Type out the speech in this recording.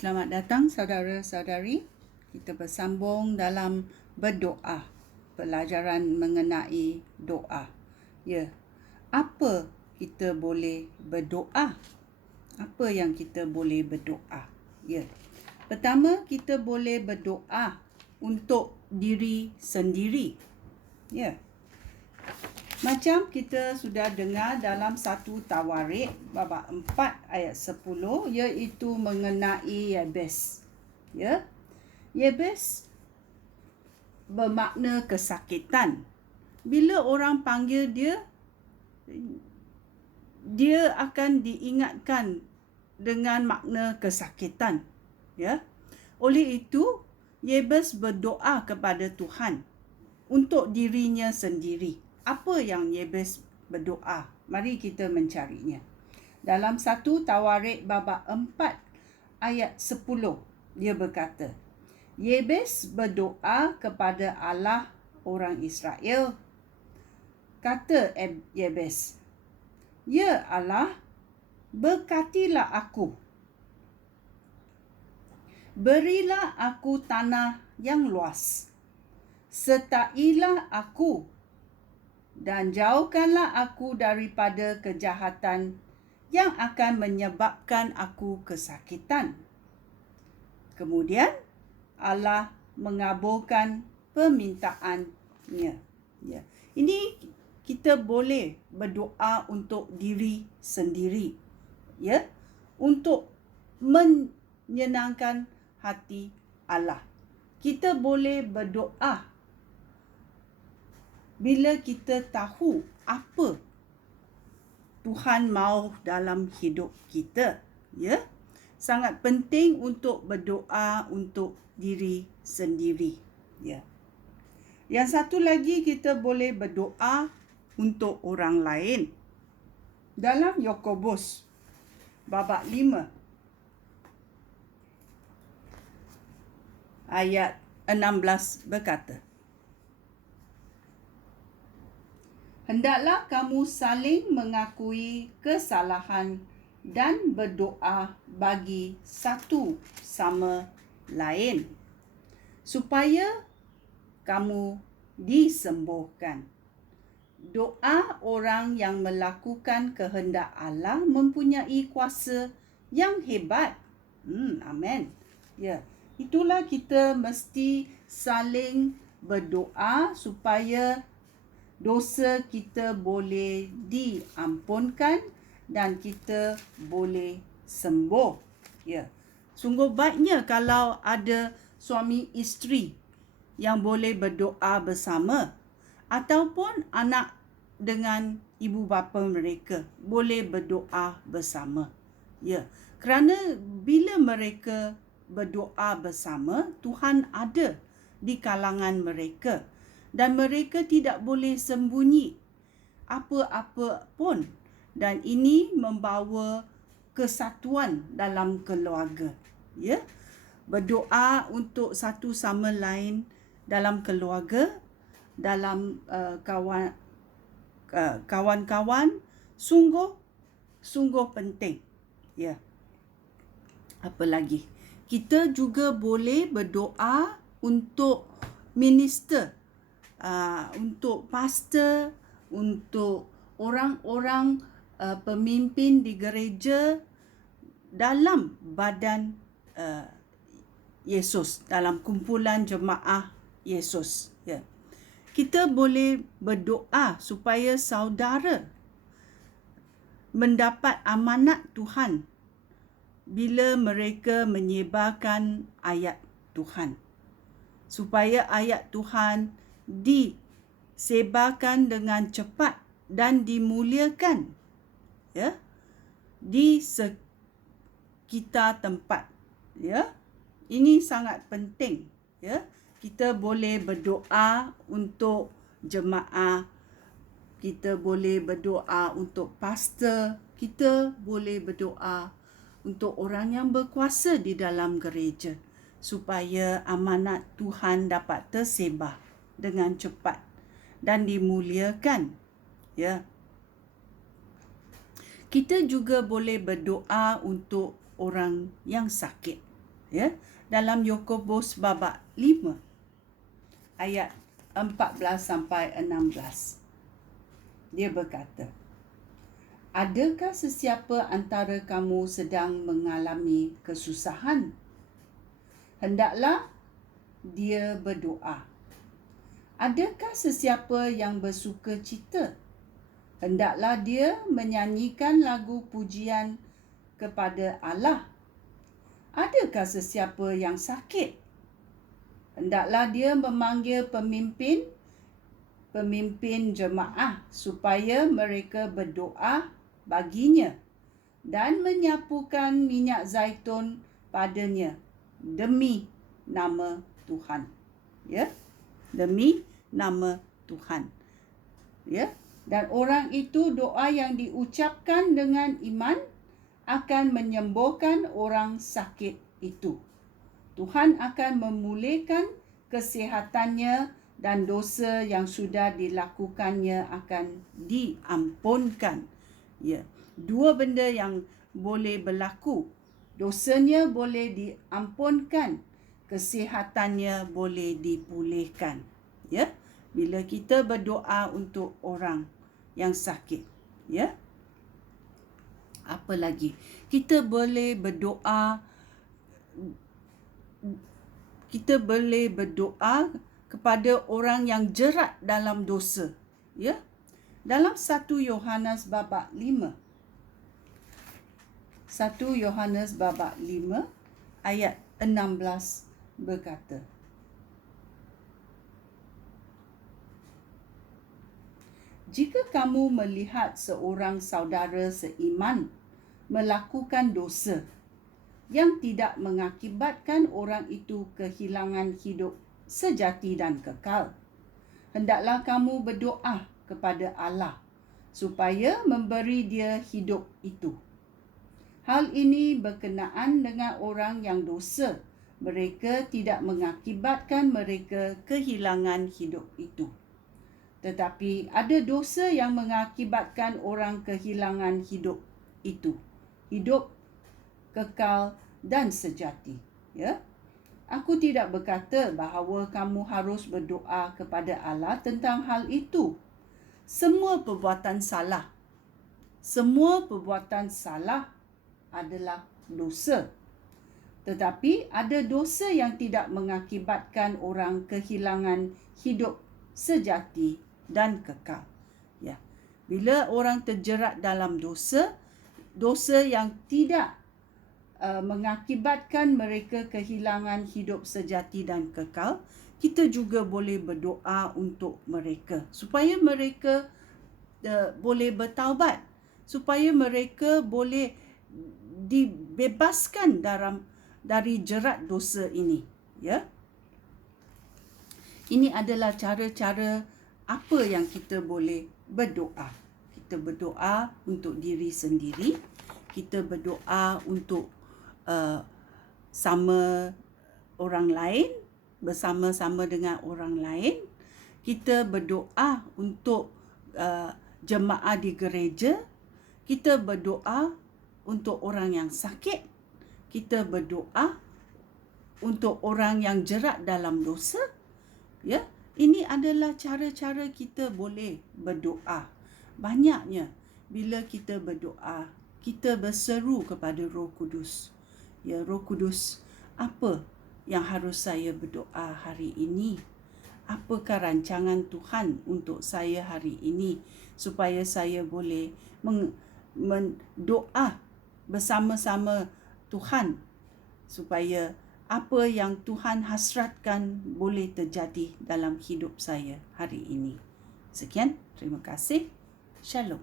Selamat datang saudara-saudari. Kita bersambung dalam berdoa. Pelajaran mengenai doa. Ya. Apa kita boleh berdoa? Apa yang kita boleh berdoa? Ya. Pertama, kita boleh berdoa untuk diri sendiri. Ya. Macam kita sudah dengar dalam 1 Tawarik bab 4 ayat 10, iaitu mengenai Yabes. Ya. Yabes bermakna kesakitan. Bila orang panggil dia akan diingatkan dengan makna kesakitan. Ya. Oleh itu, Yabes berdoa kepada Tuhan untuk dirinya sendiri. Apa yang Yabes berdoa? Mari kita mencarinya. Dalam 1 Tawarik bab 4 ayat 10, dia berkata, Yabes berdoa kepada Allah orang Israel. Kata Yabes, "Ya Allah, berkatilah aku. Berilah aku tanah yang luas. Sertailah aku dan jauhkanlah aku daripada kejahatan yang akan menyebabkan aku kesakitan." Kemudian Allah mengabulkan permintaannya. Ya. Ini kita boleh berdoa untuk diri sendiri. Ya. Untuk menyenangkan hati Allah. Kita boleh berdoa bila kita tahu apa Tuhan mahu dalam hidup kita. Ya. Sangat penting untuk berdoa untuk diri sendiri. Ya. Yang satu lagi, kita boleh berdoa untuk orang lain. Dalam Yakobus bab 5 ayat 16 berkata, "Hendaklah kamu saling mengakui kesalahan dan berdoa bagi satu sama lain, supaya kamu disembuhkan. Doa orang yang melakukan kehendak Allah mempunyai kuasa yang hebat." Amen. Ya, itulah kita mesti saling berdoa supaya dosa kita boleh diampunkan dan kita boleh sembuh. Ya. Sungguh baiknya kalau ada suami isteri yang boleh berdoa bersama, ataupun anak dengan ibu bapa mereka boleh berdoa bersama. Ya. Kerana bila mereka berdoa bersama, Tuhan ada di kalangan mereka dan mereka tidak boleh sembunyi apa-apa pun, dan ini membawa kesatuan dalam keluarga. Ya. Berdoa untuk satu sama lain dalam keluarga, dalam kawan-kawan, sungguh penting. Ya. Apa lagi? Kita juga boleh berdoa untuk minister, untuk pastor, untuk orang-orang pemimpin di gereja dalam badan Yesus, dalam kumpulan jemaah Yesus. Ya. Kita boleh berdoa supaya saudara mendapat amanat Tuhan bila mereka menyebarkan ayat Tuhan, supaya ayat Tuhan disebarkan dengan cepat dan dimuliakan, ya, di sekitar tempat. Ya. Ini sangat penting. Ya. Kita boleh berdoa untuk jemaah, kita boleh berdoa untuk pastor, kita boleh berdoa untuk orang yang berkuasa di dalam gereja, supaya amanat Tuhan dapat tersebar dengan cepat dan dimuliakan. Ya. Kita juga boleh berdoa untuk orang yang sakit. Ya, dalam Yakobus babak 5 ayat 14 sampai 16. Dia berkata, adakah sesiapa antara kamu sedang mengalami kesusahan? Hendaklah dia berdoa. Adakah sesiapa yang bersuka cita? Hendaklah dia menyanyikan lagu pujian kepada Allah. Adakah sesiapa yang sakit? Hendaklah dia memanggil pemimpin jemaah supaya mereka berdoa baginya dan menyapukan minyak zaitun padanya demi nama Tuhan. Ya, demi nama Tuhan. Ya, dan orang itu doa yang diucapkan dengan iman akan menyembuhkan orang sakit itu. Tuhan akan memulihkan kesihatannya dan dosa yang sudah dilakukannya akan diampunkan. Ya, dua benda yang boleh berlaku. Dosanya boleh diampunkan, kesihatannya boleh dipulihkan. Ya, bila kita berdoa untuk orang yang sakit. Ya. Apa lagi? Kita boleh berdoa kepada orang yang jerat dalam dosa. Ya. Dalam 1 Yohanes babak 5. 1 Yohanes babak 5 ayat 16 berkata, jika kamu melihat seorang saudara seiman melakukan dosa yang tidak mengakibatkan orang itu kehilangan hidup sejati dan kekal, hendaklah kamu berdoa kepada Allah supaya memberi dia hidup itu. Hal ini berkenaan dengan orang yang dosa mereka tidak mengakibatkan mereka kehilangan hidup itu. Tetapi ada dosa yang mengakibatkan orang kehilangan hidup itu. Hidup kekal dan sejati. Ya. Aku tidak berkata bahawa kamu harus berdoa kepada Allah tentang hal itu. Semua perbuatan salah adalah dosa. Tetapi ada dosa yang tidak mengakibatkan orang kehilangan hidup sejati dan kekal. Ya. Bila orang terjerat dalam dosa yang tidak mengakibatkan mereka kehilangan hidup sejati dan kekal, kita juga boleh berdoa untuk mereka supaya mereka boleh bertaubat, supaya mereka boleh dibebaskan dari jerat dosa ini. Ya. Ini adalah cara-cara apa yang kita boleh berdoa. Kita berdoa untuk diri sendiri. Kita berdoa untuk bersama-sama dengan orang lain. Kita berdoa untuk jemaah di gereja. Kita berdoa untuk orang yang sakit. Kita berdoa untuk orang yang jerat dalam dosa. Ya, ini adalah cara-cara kita boleh berdoa. Banyaknya bila kita berdoa, kita berseru kepada Roh Kudus. Ya, Roh Kudus, apa yang harus saya berdoa hari ini? Apakah rancangan Tuhan untuk saya hari ini supaya saya boleh mendoa bersama-sama Tuhan supaya apa yang Tuhan hasratkan boleh terjadi dalam hidup saya hari ini. Sekian, terima kasih. Shalom.